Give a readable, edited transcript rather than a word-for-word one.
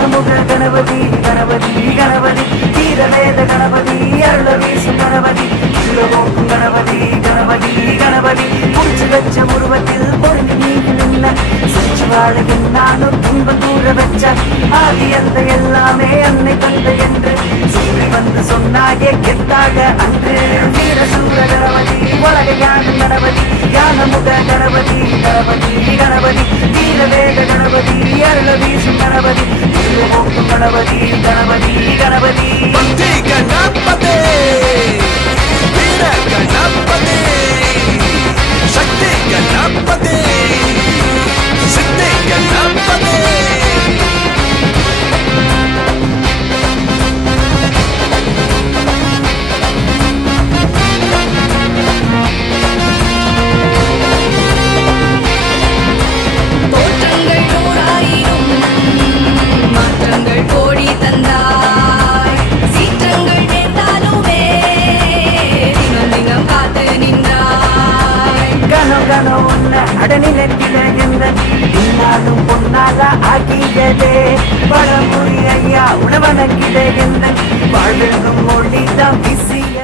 ஞானமுக கணபதி கணபதி கணபதி தீரவேத கணபதி அருள வீசும் கணபதி சிவபோக்கும் கணபதி கணபதி கணபதி முடிச்சு வச்ச உருவத்தில் பொருந்தி நீங்கி நின்ன சிரிச்சு வாழகின் நானும் துன்பம் தூர வச்ச ஆதி அந்த எல்லாமே அன்னை தந்தை என்று சொல்லி வந்து சொன்னாயே கெத்தாக அன்று வீரசூர கணபதி உலக ஞானம் கணபதி ஞானமுக கணபதி கணபதி கணபதி தீரவேத கணபதி அருள வீசும் கணபதி சிவபோக்கும் கணபதி கணபதி கணபதி கணபதி வீர கணபதி சக்தி கணபதி சித்தி கணபதி இன்னாலும் பொன்னால ஆகியதே பழமொழி ஐயா உணவனக்கிட எந்த வாழ்வெங்கும் மொழிதான் விசிய